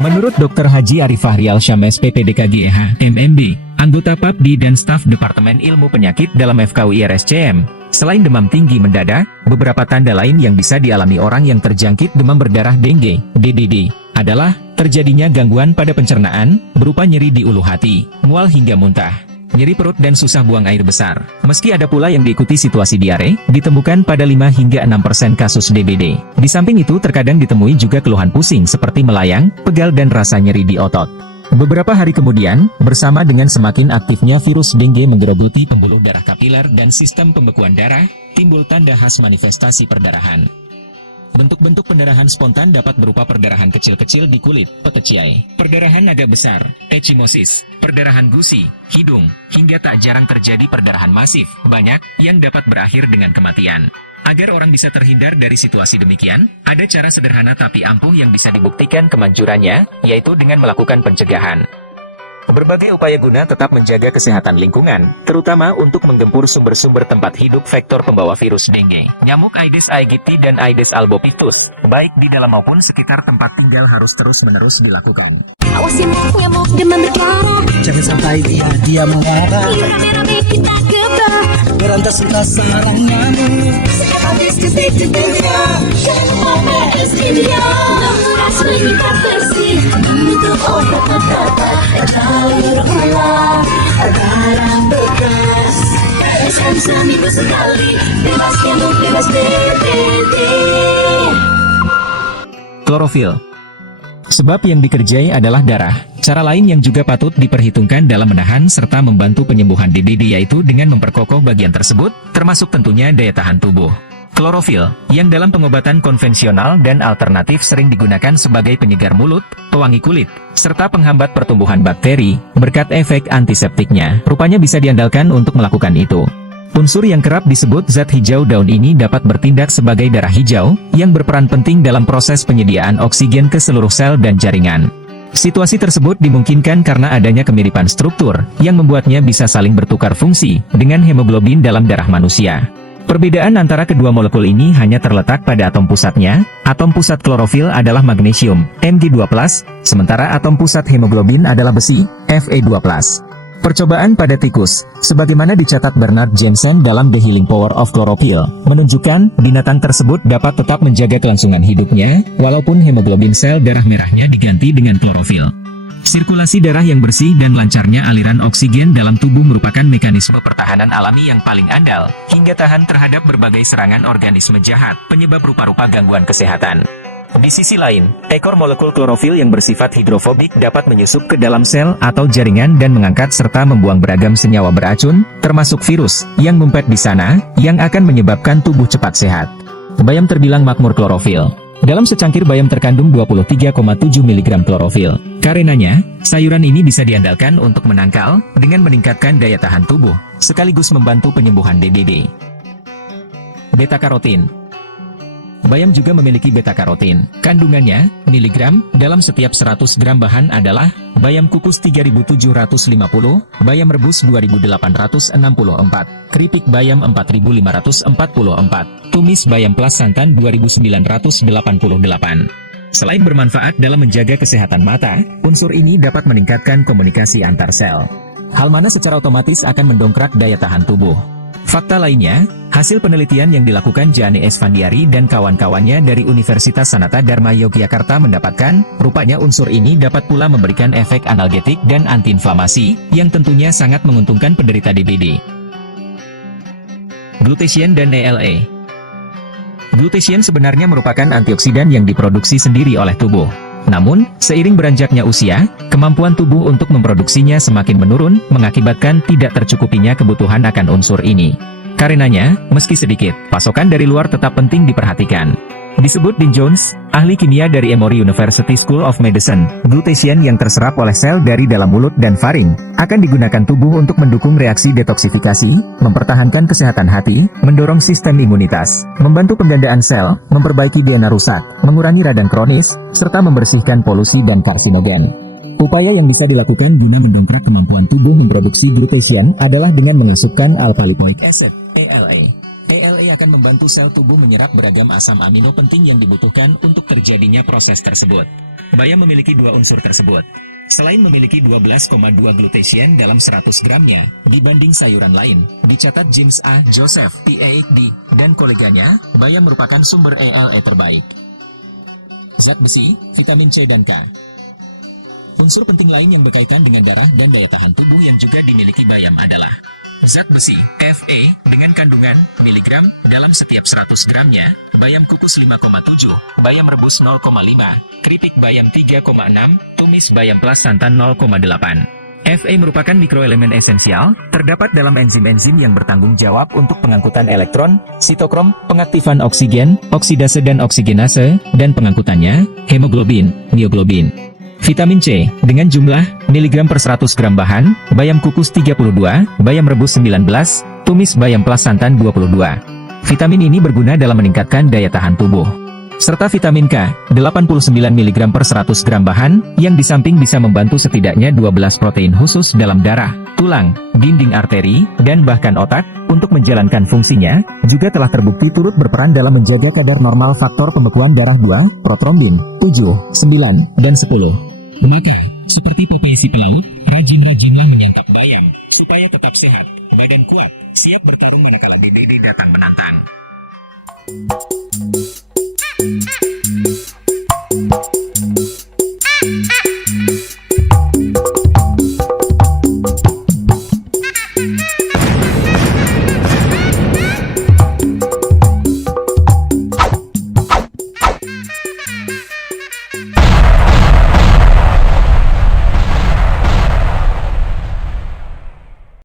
Menurut Dr. Haji Arif Fahrial Syams PPDKGEH, MMB, anggota PAPDI dan staf Departemen Ilmu Penyakit dalam FKUI RSCM, selain demam tinggi mendadak, beberapa tanda lain yang bisa dialami orang yang terjangkit demam berdarah dengue, DDD, adalah terjadinya gangguan pada pencernaan, berupa nyeri di ulu hati, mual hingga muntah, nyeri perut dan susah buang air besar. Meski ada pula yang diikuti situasi diare, ditemukan pada 5 hingga 6% kasus DBD. Di samping itu terkadang ditemui juga keluhan pusing seperti melayang, pegal dan rasa nyeri di otot. Beberapa hari kemudian, bersama dengan semakin aktifnya virus dengue menggerogoti pembuluh darah kapiler dan sistem pembekuan darah, timbul tanda khas manifestasi perdarahan. Bentuk-bentuk pendarahan spontan dapat berupa perdarahan kecil-kecil di kulit, petechiae, perdarahan agak besar, echimosis, perdarahan gusi, hidung, hingga tak jarang terjadi perdarahan masif, banyak, yang dapat berakhir dengan kematian. Agar orang bisa terhindar dari situasi demikian, ada cara sederhana tapi ampuh yang bisa dibuktikan kemanjurannya, yaitu dengan melakukan pencegahan. Berbagai upaya guna tetap menjaga kesehatan lingkungan, terutama untuk menggempur sumber-sumber tempat hidup vektor pembawa virus dengue, nyamuk Aedes aegypti dan Aedes albopictus, baik di dalam maupun sekitar tempat tinggal harus terus-menerus dilakukan. Awas nyamuk demam berdarah, jangan sampai dia mengarah. Rame-rame kita gebrak, Berantas sarang nyamuk. sekarang diskusi-diskusinya, jangan pakai dia. Menguras mengikat bersih, untuk obat-obatan, jalur ulang, garam bekas. Eskan seminggu sekali, bebas nyamuk, bebas DBD. Klorofil. Sebab yang dikerjai adalah darah. Cara lain yang juga patut diperhitungkan dalam menahan serta membantu penyembuhan DBD yaitu dengan memperkokoh bagian tersebut, termasuk tentunya daya tahan tubuh. Klorofil, yang dalam pengobatan konvensional dan alternatif sering digunakan sebagai penyegar mulut, pewangi kulit, serta penghambat pertumbuhan bakteri, berkat efek antiseptiknya, rupanya bisa diandalkan untuk melakukan itu. Unsur yang kerap disebut zat hijau daun ini dapat bertindak sebagai darah hijau, yang berperan penting dalam proses penyediaan oksigen ke seluruh sel dan jaringan. Situasi tersebut dimungkinkan karena adanya kemiripan struktur, yang membuatnya bisa saling bertukar fungsi, dengan hemoglobin dalam darah manusia. Perbedaan antara kedua molekul ini hanya terletak pada atom pusatnya. Atom pusat klorofil adalah magnesium, Mg2+, sementara atom pusat hemoglobin adalah besi, Fe2+. Percobaan pada tikus, sebagaimana dicatat Bernard Jensen dalam The Healing Power of Chlorophyll, menunjukkan binatang tersebut dapat tetap menjaga kelangsungan hidupnya, walaupun hemoglobin sel darah merahnya diganti dengan klorofil. Sirkulasi darah yang bersih dan lancarnya aliran oksigen dalam tubuh merupakan mekanisme pertahanan alami yang paling andal, hingga tahan terhadap berbagai serangan organisme jahat, penyebab rupa-rupa gangguan kesehatan. Di sisi lain, ekor molekul klorofil yang bersifat hidrofobik dapat menyusup ke dalam sel atau jaringan dan mengangkat serta membuang beragam senyawa beracun, termasuk virus, yang ngumpet di sana, yang akan menyebabkan tubuh cepat sehat. Bayam terbilang makmur klorofil. Dalam secangkir bayam terkandung 23,7 mg klorofil. Karenanya, sayuran ini bisa diandalkan untuk menangkal, dengan meningkatkan daya tahan tubuh, sekaligus membantu penyembuhan DBD. Beta-karotin. Bayam juga memiliki beta-karotin. Kandungannya, miligram, dalam setiap 100 gram bahan adalah, bayam kukus 3750, bayam rebus 2864, keripik bayam 4544, tumis bayam plus santan 2988. Selain bermanfaat dalam menjaga kesehatan mata, unsur ini dapat meningkatkan komunikasi antar sel. Hal mana secara otomatis akan mendongkrak daya tahan tubuh. Fakta lainnya, hasil penelitian yang dilakukan Jane Esfandiari dan kawan-kawannya dari Universitas Sanata Dharma Yogyakarta mendapatkan, rupanya unsur ini dapat pula memberikan efek analgetik dan antiinflamasi, yang tentunya sangat menguntungkan penderita DBD. Glutathione dan ALA. Glutathione sebenarnya merupakan antioksidan yang diproduksi sendiri oleh tubuh. Namun, seiring beranjaknya usia, kemampuan tubuh untuk memproduksinya semakin menurun, mengakibatkan tidak tercukupinya kebutuhan akan unsur ini. Karenanya, meski sedikit, pasokan dari luar tetap penting diperhatikan. Disebut Dean Jones, ahli kimia dari Emory University School of Medicine, glutathione yang terserap oleh sel dari dalam mulut dan faring, akan digunakan tubuh untuk mendukung reaksi detoksifikasi, mempertahankan kesehatan hati, mendorong sistem imunitas, membantu penggandaan sel, memperbaiki DNA rusak, mengurangi radang kronis, serta membersihkan polusi dan karsinogen. Upaya yang bisa dilakukan guna mendongkrak kemampuan tubuh memproduksi glutathione adalah dengan mengasupkan alpha-lipoic acid, ALA. ALA PLA akan membantu sel tubuh menyerap beragam asam amino penting yang dibutuhkan untuk terjadinya proses tersebut. Bayam memiliki dua unsur tersebut. Selain memiliki 12,2 glutathione dalam 100 gramnya, dibanding sayuran lain, dicatat James A. Joseph, PhD, dan koleganya, bayam merupakan sumber ALA terbaik. Zat besi, vitamin C dan K. Unsur penting lain yang berkaitan dengan darah dan daya tahan tubuh yang juga dimiliki bayam adalah zat besi, Fa, dengan kandungan miligram dalam setiap 100 gramnya, bayam kukus 5,7, bayam rebus 0,5, keripik bayam 3,6, tumis bayam plus santan 0,8. Fa merupakan mikroelemen esensial, terdapat dalam enzim-enzim yang bertanggung jawab untuk pengangkutan elektron, sitokrom, pengaktifan oksigen, oksidase dan oksigenase, dan pengangkutannya, hemoglobin, mioglobin. Vitamin C, dengan jumlah miligram per 100 gram bahan, bayam kukus 32, bayam rebus 19, tumis bayam plus santan 22. Vitamin ini berguna dalam meningkatkan daya tahan tubuh. Serta vitamin K, 89 mg per 100 gram bahan, yang di samping bisa membantu setidaknya 12 protein khusus dalam darah, tulang, dinding arteri, dan bahkan otak, untuk menjalankan fungsinya, juga telah terbukti turut berperan dalam menjaga kadar normal faktor pembekuan darah 2, protrombin, 7, 9, dan 10. Maka, seperti Popeye si pelaut, rajin-rajinlah menyantap bayam, supaya tetap sehat, badan kuat, siap bertarung manakala DBD datang menantang.